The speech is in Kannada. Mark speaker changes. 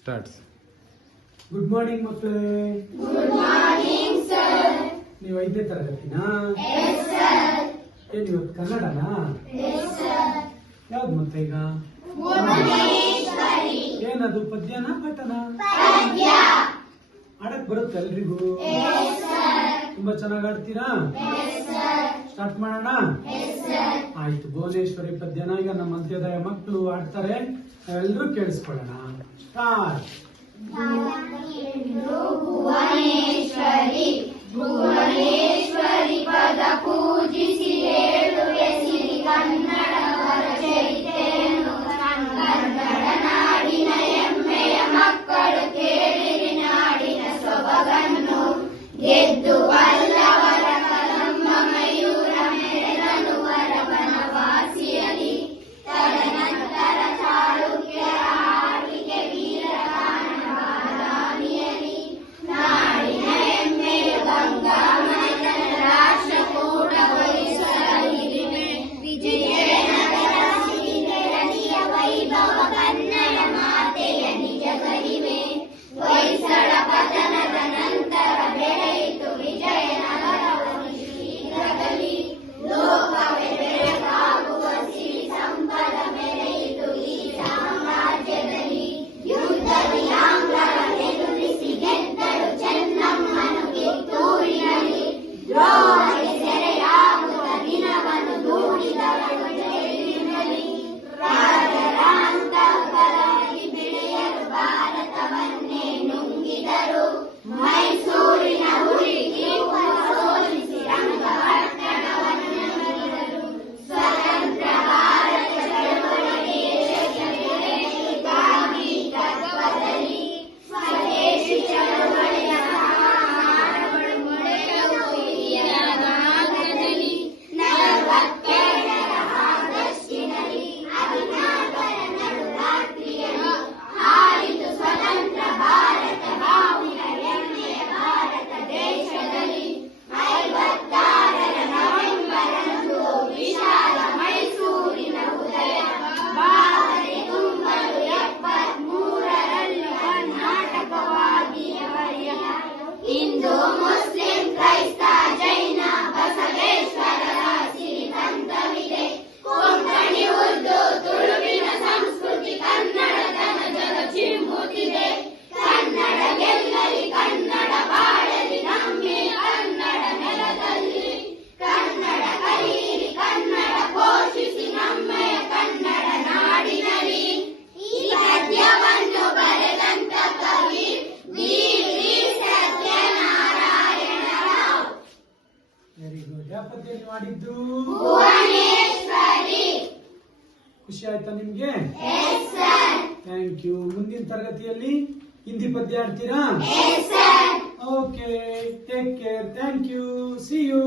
Speaker 1: ಸ್ಟಾರ್ಟ್ಸ್
Speaker 2: ಗುಡ್ ಮಾರ್ನಿಂಗ್ ಮಕ್ಕಳೇ ನೀವು ಐದನೇ ತರಗತಿನಾ? ಏನ್ ಇವತ್ತು ಕನ್ನಡನಾ? ಯಾವ್ದು ಮತ್ತೆ ಈಗ? ಏನದು ಪದ್ಯನಾ ಪಠನ? ಆಡಕ್ ಬರುತ್ತೆ ಎಲ್ರಿಗೂ? ತುಂಬಾ ಚೆನ್ನಾಗಿ ಆಡ್ತೀರಾ ಸ್ಟಾರ್ಟ್ ಮಾಡೋಣ? ಆಯ್ತು ಭುವನೇಶ್ವರಿ ಪದ್ಯನ ಈಗ ನಮ್ಮ ಅಂತ್ಯೋದಯ ಮಕ್ಕಳು ಆಡ್ತಾರೆ ಎಲ್ಲರೂ ಕೇಳಿಸ್ಕೊಳ್ಳೋಣ. ಸ್ಟಾರ್ಟ್.
Speaker 3: ವೆರಿ
Speaker 2: ಗುಡ್
Speaker 3: ಪದ್ಯದಲ್ಲಿ
Speaker 2: ಖುಷಿ ಆಯ್ತಾ ನಿಮ್ಗೆ? ಥ್ಯಾಂಕ್ ಯು ಮುಂದಿನ ತರಗತಿಯಲ್ಲಿ ಹಿಂದಿ ಪದ್ಯ ಆಡ್ತೀರಾ?
Speaker 3: Okay take care thank you see you